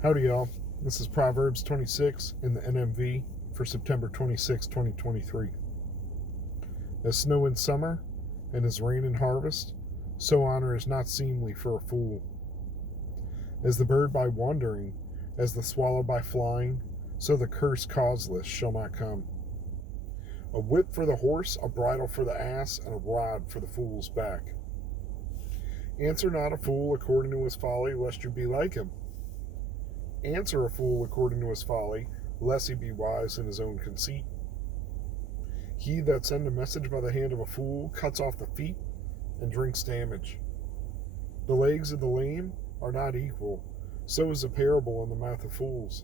Howdy, y'all. This is Proverbs 26 in the NMV for September 26, 2023. As snow in summer and as rain in harvest, so honor is not seemly for a fool. As the bird by wandering, as the swallow by flying, so the curse causeless shall not come. A whip for the horse, a bridle for the ass, and a rod for the fool's back. Answer not a fool according to his folly, lest you be like him. Answer a fool according to his folly, lest he be wise in his own conceit. He that send a message by the hand of a fool cuts off the feet and drinks damage. The legs of the lame are not equal, so is a parable in the mouth of fools.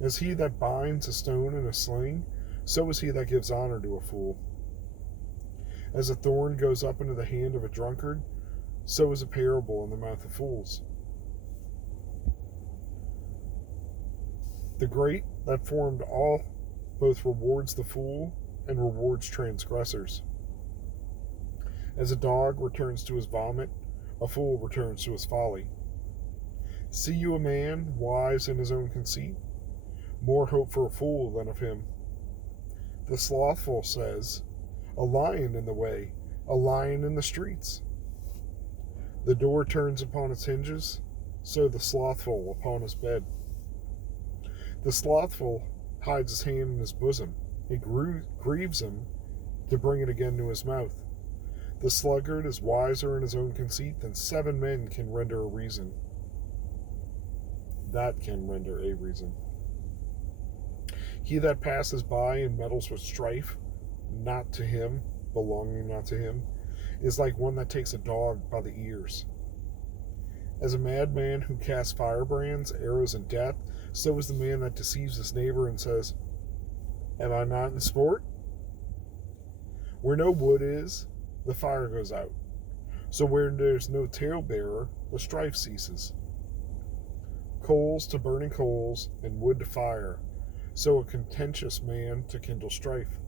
As he that binds a stone in a sling, so is he that gives honor to a fool. As a thorn goes up into the hand of a drunkard, so is a parable in the mouth of fools. The great that formed all both rewards the fool and rewards transgressors. As a dog returns to his vomit, a fool returns to his folly. See you a man wise in his own conceit? More hope for a fool than of him. The slothful says, a lion in the way, a lion in the streets. The door turns upon its hinges, so the slothful upon his bed. The slothful hides his hand in his bosom. It grieves him to bring it again to his mouth. The sluggard is wiser in his own conceit than 7 men can render a reason. That can render a reason. He that passes by and meddles with strife, not to him, belonging not to him, is like one that takes a dog by the ears. As a madman who casts firebrands, arrows, and death, so is the man that deceives his neighbor and says, am I not in sport? Where no wood is, the fire goes out. So where there's no talebearer, the strife ceases. Coals to burning coals, and wood to fire, so a contentious man to kindle strife.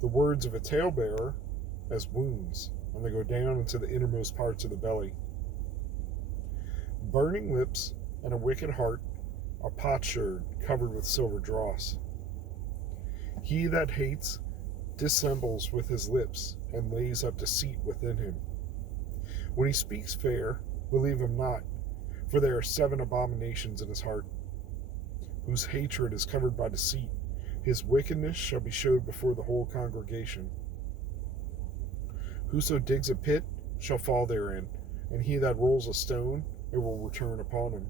The words of a talebearer as wounds, and they go down into the innermost parts of the belly. Burning lips and a wicked heart are potsherd covered with silver dross. He that hates dissembles with his lips and lays up deceit within him. When he speaks fair, believe him not, for there are 7 abominations in his heart, whose hatred is covered by deceit. His wickedness shall be showed before the whole congregation. Whoso digs a pit shall fall therein, and he that rolls a stone, it will return upon him.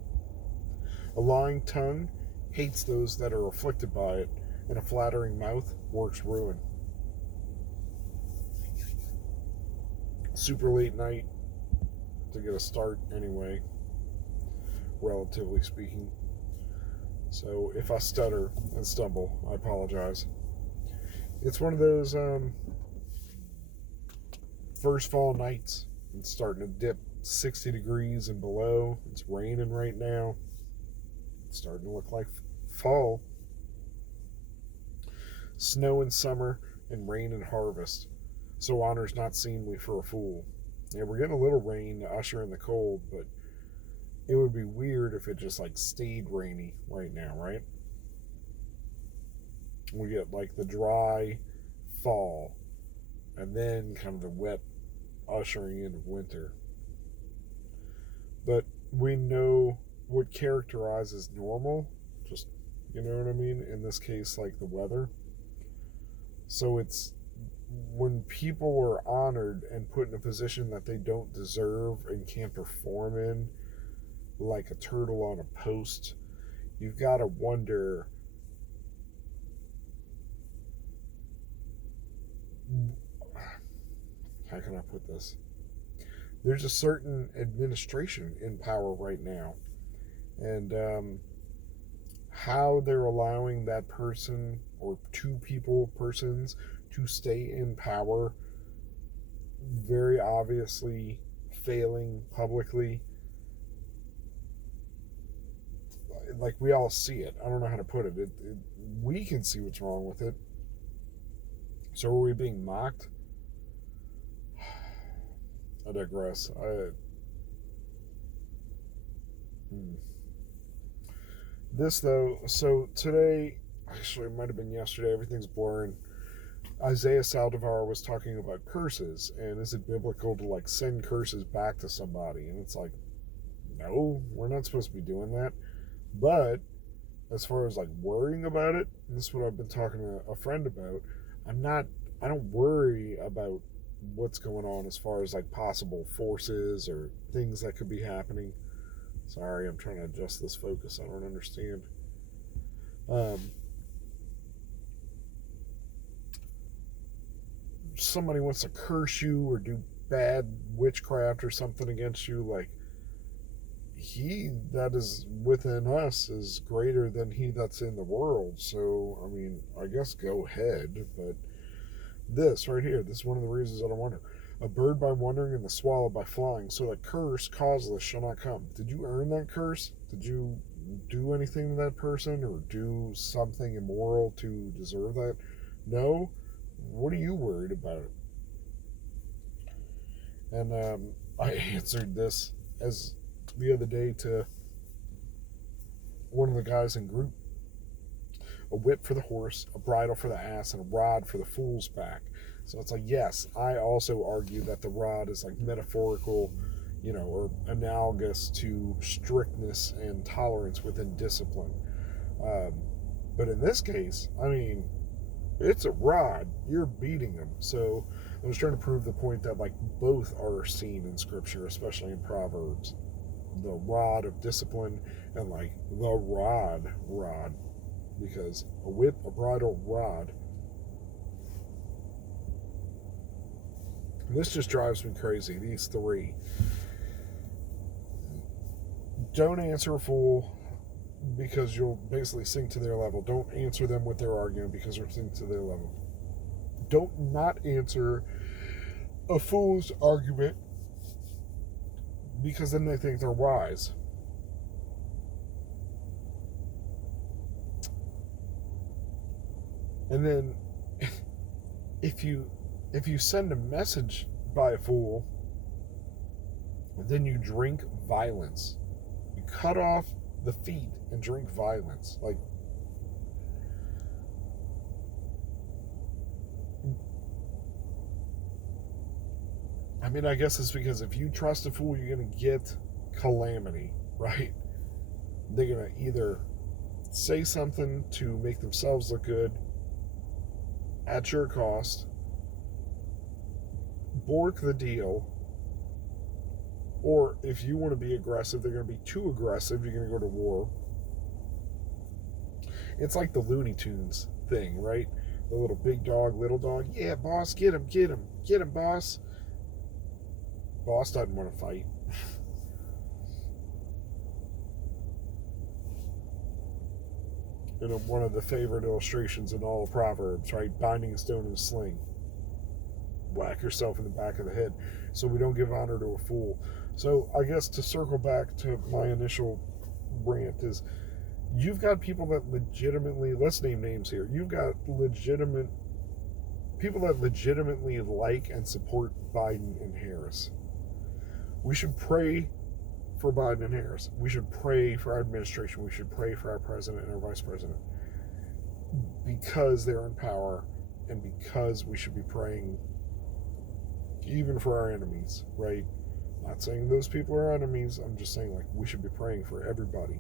A lying tongue hates those that are afflicted by it, and a flattering mouth works ruin. Super late night to get a start anyway, relatively speaking. So if I stutter and stumble, I apologize. It's one of those first fall nights. It's starting to dip 60 degrees and below. It's raining right now. It's starting to look like fall. Snow in summer and rain in harvest. So honor's not seemly for a fool. Yeah, we're getting a little rain to usher in the cold, but it would be weird if it just like stayed rainy right now, right? We get like the dry fall and then kind of the wet ushering in of winter. But we know what characterizes normal, just, you know what I mean? In this case, like the weather. So it's when people are honored and put in a position that they don't deserve and can't perform in, like a turtle on a post, you've got to wonder, how can I put this? There's a certain administration in power right now, and how they're allowing that person or persons to stay in power, very obviously failing publicly. Like, we all see it. I don't know how to put it. We can see what's wrong with it. So are we being mocked? I digress. Hmm. This, though, so today, actually, it might have been yesterday, everything's blurring. Isaiah Saldivar was talking about curses, and is it biblical to like send curses back to somebody? And it's like, no, we're not supposed to be doing that. But as far as like worrying about it, and this is what I've been talking to a friend about, I don't worry about what's going on as far as like possible forces or things that could be happening. Sorry, I'm trying to adjust this focus. I don't understand. Um, Somebody wants to curse you or do bad witchcraft or something against you, like he that is within us is greater than he that's in the world. So, I mean, I guess go ahead. But this right here, this is one of the reasons I don't wonder. A bird by wandering and the swallow by flying. So the curse causeless shall not come. Did you earn that curse? Did you do anything to that person or do something immoral to deserve that? No? What are you worried about? And I answered this as the other day to one of the guys in group. A whip for the horse, a bridle for the ass, and a rod for the fool's back. So it's like, yes, I also argue that the rod is like metaphorical, or analogous to strictness and tolerance within discipline. Um, but in this case, I mean, it's a rod. You're beating them. So I was trying to prove the point that like both are seen in Scripture, especially in Proverbs. The rod of discipline and like the rod. Because a whip, a bridle, rod. This just drives me crazy, these three. Don't answer a fool because you'll basically sink to their level. Don't answer them with their argument because you'll sink to their level. Don't not answer a fool's argument because then they think they're wise. And then if you send a message by a fool, then you drink violence. You cut off the feet and drink violence. Like, I mean, I guess it's because if you trust a fool, you're going to get calamity, right? They're going to either say something to make themselves look good at your cost, bork the deal, or if you want to be aggressive, they're going to be too aggressive, you're going to go to war. It's like the Looney Tunes thing, right? The little big dog, little dog. Yeah, boss, get him, boss. Boss doesn't want to fight. One of the favorite illustrations in all of Proverbs, right? Binding a stone in a sling. Whack yourself in the back of the head. So we don't give honor to a fool. So I guess to circle back to my initial rant is, you've got people that legitimately, let's name names here, you've got people that legitimately like and support Biden and Harris. We should pray for Biden and Harris. We should pray for our administration. We should pray for our president and our vice president because they're in power and because we should be praying even for our enemies, right? Not saying those people are enemies. I'm just saying, like, we should be praying for everybody,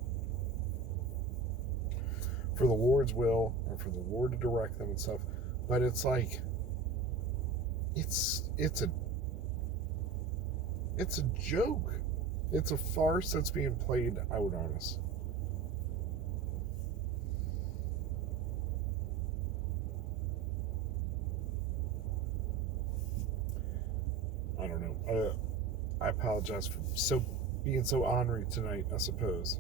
for the Lord's will and for the Lord to direct them and stuff. But it's like, it's a joke. It's a farce that's being played out on us. I don't know. I apologize for being so ornery tonight, I suppose.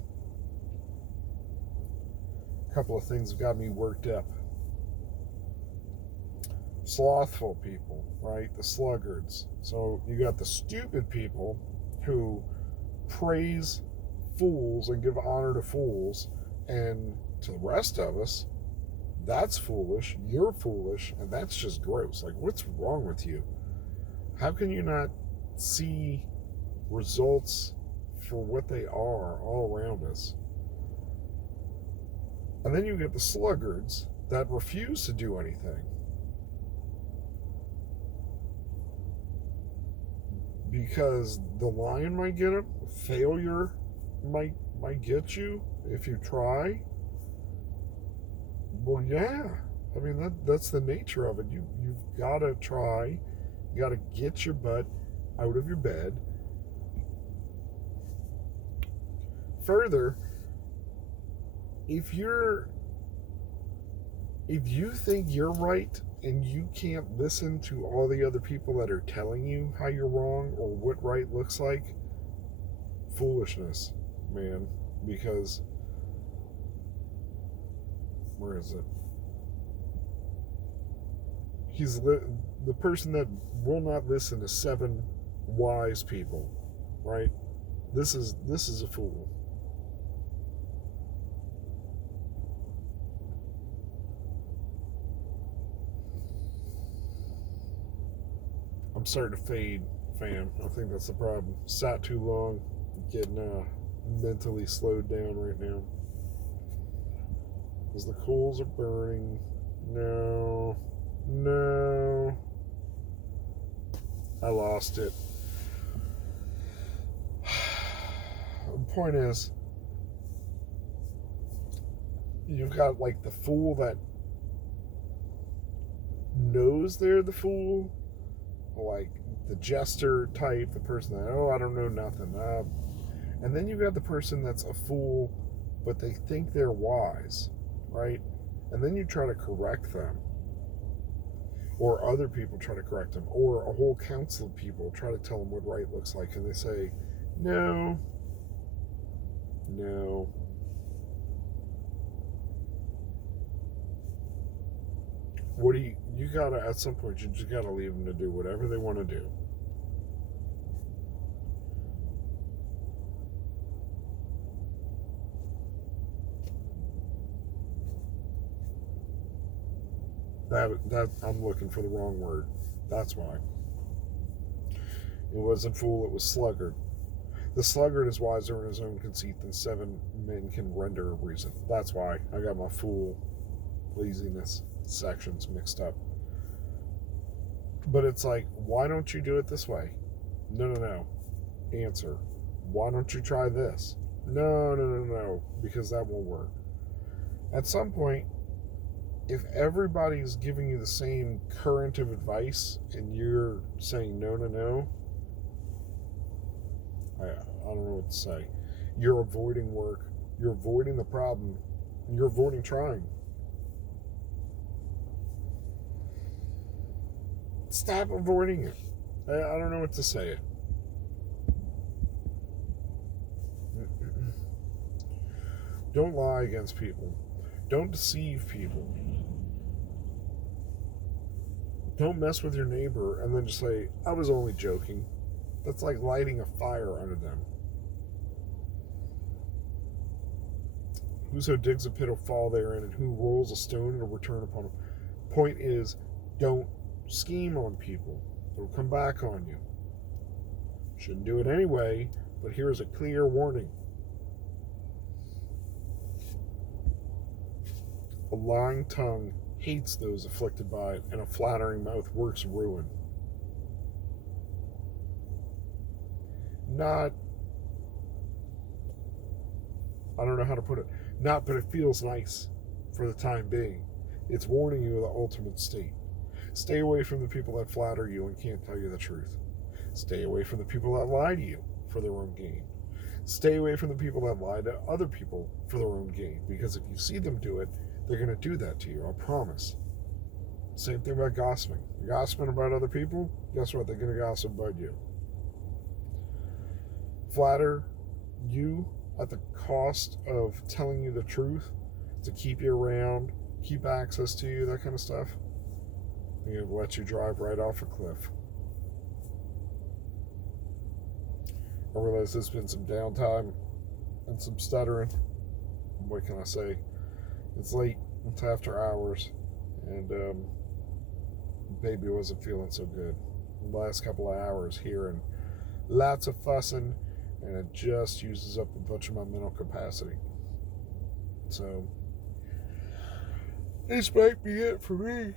A couple of things have got me worked up. Slothful people, right? The sluggards. So you got the stupid people who praise fools and give honor to fools, and to the rest of us, that's foolish, you're foolish, and that's just gross. Like, what's wrong with you? How can you not see results for what they are all around us. And then you get the sluggards that refuse to do anything. Because the lion might get them, failure might get you if you try. Well, yeah. I mean, that's the nature of it. You've got to try. You got to get your butt out of your bed. Further, if you think you're right and you can't listen to all the other people that are telling you how you're wrong or what right looks like, foolishness, man. Because where is it? He's the person that will not listen to 7 wise people, right? This is a fool. I'm starting to fade, fam. I think that's the problem. Sat too long, getting mentally slowed down right now. Because the coals are burning. No. I lost it. The point is, you've got like the fool that knows they're the fool, like the jester type, the person that, I don't know nothing. And then you've got the person that's a fool, but they think they're wise, right? And then you try to correct them. Or other people try to correct them. Or a whole council of people try to tell them what right looks like. And they say, no. What do you gotta, at some point, you just gotta leave them to do whatever they want to do. That I'm looking for the wrong word. That's why. It wasn't fool, it was sluggard. The sluggard is wiser in his own conceit than 7 men can render a reason. That's why I got my fool laziness sections mixed up. But it's like, why don't you do it this way? No. Answer. Why don't you try this? No. Because that won't work. At some point, if everybody's giving you the same current of advice and you're saying no, I don't know what to say. You're avoiding work. You're avoiding the problem. You're avoiding trying. Stop avoiding it. I don't know what to say. Don't lie against people. Don't deceive people. Don't mess with your neighbor and then just say, I was only joking. That's like lighting a fire under them. Whoso digs a pit will fall therein, and who rolls a stone will return upon him. Point is, don't scheme on people. It'll come back on you. Shouldn't do it anyway, but here's a clear warning. A lying tongue hates those afflicted by it, and a flattering mouth works ruin. I don't know how to put it. But it feels nice for the time being. It's warning you of the ultimate state. Stay away from the people that flatter you and can't tell you the truth. Stay away from the people that lie to you for their own gain. Stay away from the people that lie to other people for their own gain. Because if you see them do it, they're going to do that to you, I promise. Same thing about gossiping. You're gossiping about other people, guess what? They're going to gossip about you. Flatter you at the cost of telling you the truth to keep you around, keep access to you, that kind of stuff. They're going to let you drive right off a cliff. I realize there's been some downtime and some stuttering. What can I say? It's late. It's after hours. And baby wasn't feeling so good. The last couple of hours hearing lots of fussing and it just uses up a bunch of my mental capacity. So this might be it for me.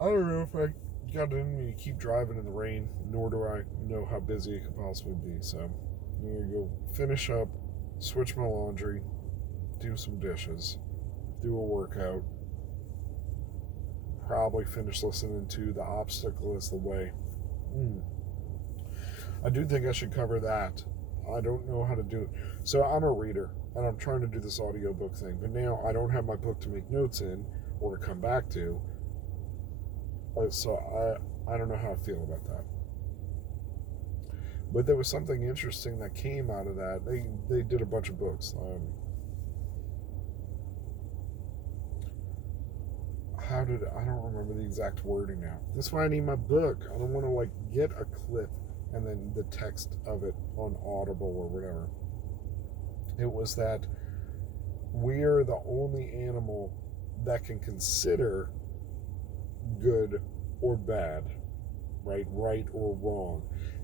I don't know if I got it in me to keep driving in the rain, nor do I know how busy it could possibly be. So I'm going to go finish up, switch my laundry, do some dishes, do a workout, probably finish listening to The Obstacle is the Way. I do think I should cover that. I don't know how to do it. So I'm a reader, and I'm trying to do this audiobook thing, but now I don't have my book to make notes in or to come back to. So I don't know how I feel about that. But there was something interesting that came out of that. They did a bunch of books. I don't remember the exact wording now. That's why I need my book. I don't want to get a clip and then the text of it on Audible or whatever. It was that we're the only animal that can consider good or bad, right or wrong,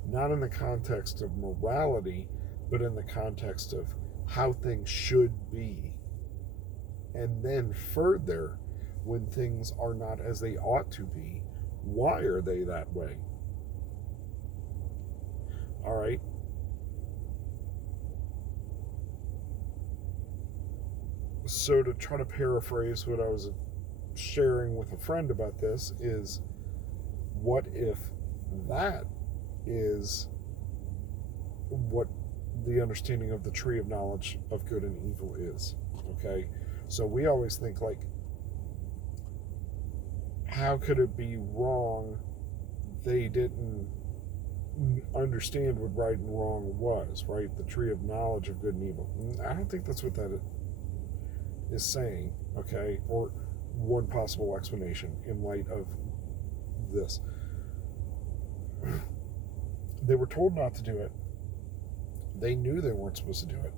not in the context of morality, but in the context of how things should be. And then further, when things are not as they ought to be, why are they that way? All right. So to try to paraphrase what I was sharing with a friend about this is, what if that is what the understanding of the tree of knowledge of good and evil is? Okay. So we always think how could it be wrong? They didn't understand what right and wrong was, right? The tree of knowledge of good and evil. I don't think that's what that is saying, okay? Or one possible explanation in light of this. They were told not to do it. They knew they weren't supposed to do it.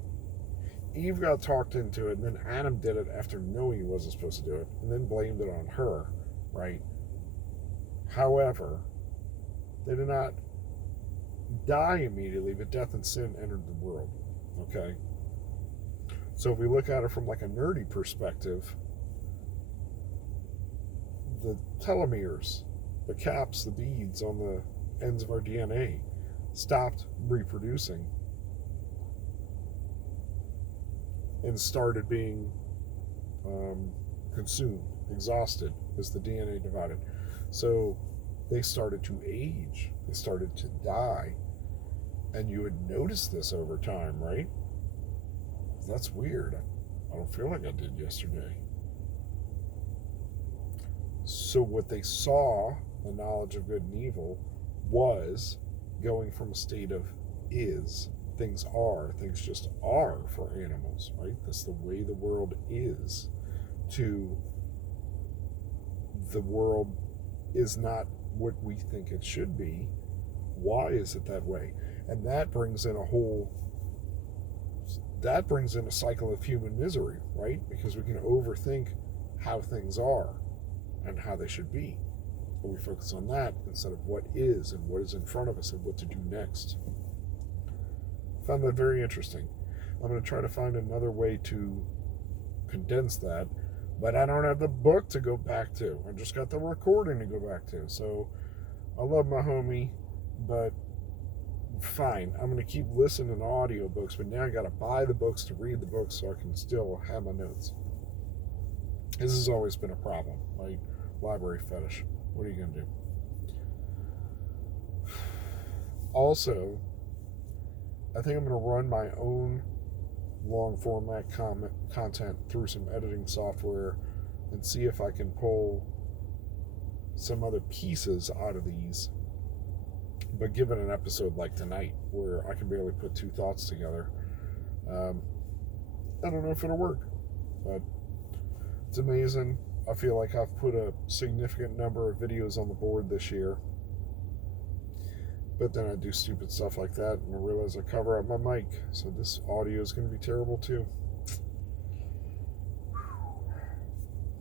Eve got talked into it, and then Adam did it after knowing he wasn't supposed to do it, and then blamed it on her, right? However, they did not die immediately, but death and sin entered the world, okay? So if we look at it from a nerdy perspective, the telomeres, the caps, the beads on the ends of our DNA stopped reproducing and started being consumed, exhausted as the DNA divided. So they started to age, they started to die, and you would notice this over time, right? That's weird. I don't feel like I did yesterday. So what they saw, the knowledge of good and evil, was going from a state of is, things are, things just are for animals, right? That's the way the world is, to the world is not what we think it should be. Why is it that way? And that brings in a cycle of human misery, right? Because we can overthink how things are and how they should be. But we focus on that instead of what is and what is in front of us and what to do next. I found that very interesting. I'm going to try to find another way to condense that, but I don't have the book to go back to. I just got the recording to go back to. So I love my homie, but fine. I'm going to keep listening to audiobooks, but now I got to buy the books to read the books so I can still have my notes. This has always been a problem, right? Library fetish. What are you going to do? Also, I think I'm going to run my own long format content through some editing software and see if I can pull some other pieces out of these, but given an episode like tonight where I can barely put two thoughts together, I don't know if it'll work, but it's amazing. I feel like I've put a significant number of videos on the board this year, but then I do stupid stuff like that and I realize I cover up my mic, so this audio is going to be terrible too.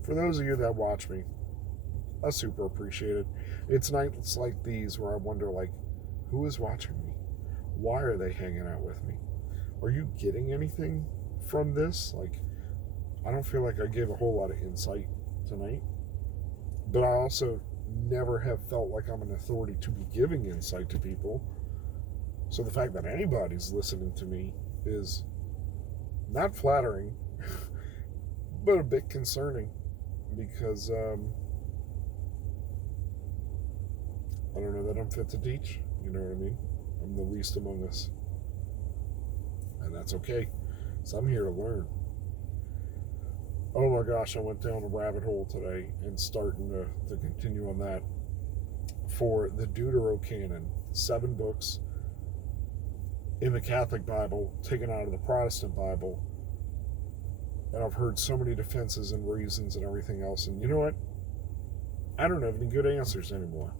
For those of you that watch me, I super appreciate it. It's nights like these where I wonder, who is watching me? Why are they hanging out with me? are you getting anything from this? Like, I don't feel like I gave a whole lot of insight tonight, but I also never have felt like I'm an authority to be giving insight to people. So the fact that anybody's listening to me is not flattering, but a bit concerning, because I don't know that I'm fit to teach. You know what I mean? I'm the least among us. And that's okay. So I'm here to learn. Oh my gosh, I went down a rabbit hole today and starting to continue on that for the Deuterocanon, 7 books in the Catholic Bible taken out of the Protestant Bible. And I've heard so many defenses and reasons and everything else. And you know what? I don't have any good answers anymore,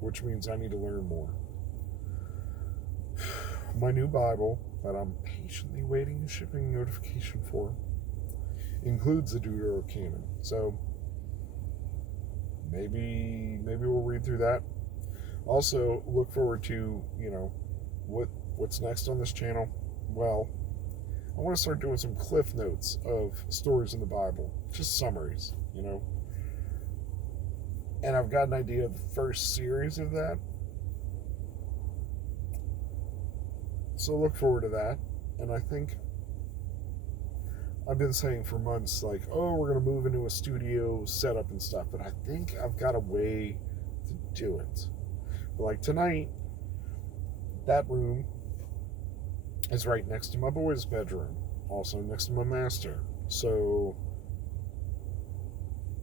which means I need to learn more. My new Bible that I'm patiently waiting a shipping notification for includes the Deuterocanon. So maybe we'll read through that. Also, look forward to, what's next on this channel. Well, I want to start doing some cliff notes of stories in the Bible, just summaries, And I've got an idea of the first series of that. So look forward to that. And I think I've been saying for months, like, oh, we're going to move into a studio setup and stuff. But I think I've got a way to do it. But like tonight, that room is right next to my boy's bedroom. Also next to my master. So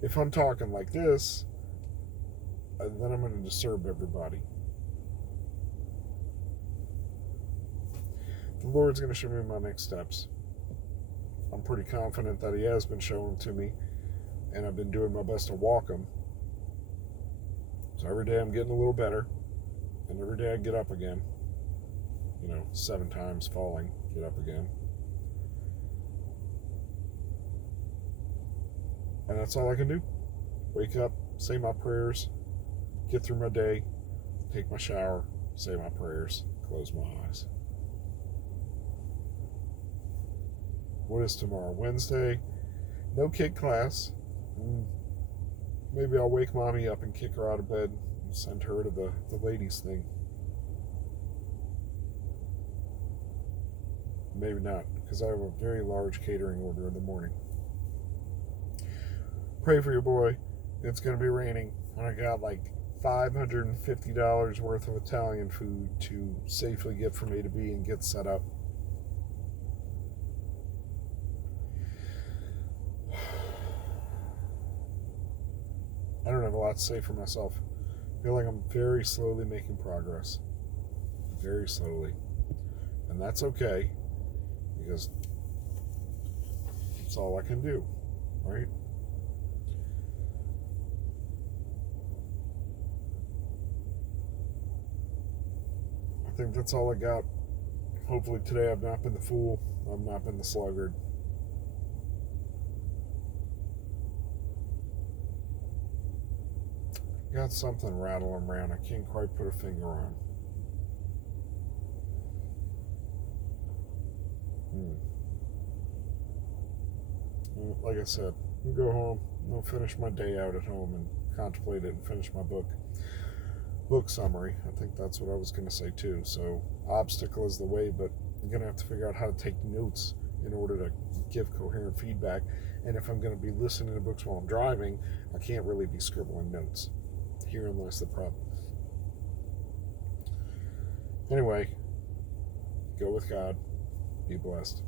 if I'm talking like this, then I'm going to disturb everybody. The Lord's going to show me my next steps. I'm pretty confident that He has been showing them to me, and I've been doing my best to walk them. So every day I'm getting a little better, and every day I get up again. 7 times falling, get up again. And that's all I can do. Wake up, say my prayers, get through my day, take my shower, say my prayers, close my eyes. What is tomorrow? Wednesday. No kid class. Maybe I'll wake mommy up and kick her out of bed and send her to the ladies thing. Maybe not, because I have a very large catering order in the morning. Pray for your boy. It's going to be raining, and I got like $550 worth of Italian food to safely get from A to B and get set up. I don't have a lot to say for myself. I feel like I'm very slowly making progress. Very slowly. And that's okay, because that's all I can do, right? I think that's all I got. Hopefully today I've not been the fool. I've not been the sluggard. Got something rattling around. I can't quite put a finger on. Like I said, I'll go home. I'll finish my day out at home and contemplate it and finish my book summary. I think that's what I was going to say too. So obstacle is the way, but I'm going to have to figure out how to take notes in order to give coherent feedback. And if I'm going to be listening to books while I'm driving, I can't really be scribbling notes. Herein lies the problem. Anyway, go with God. Be blessed.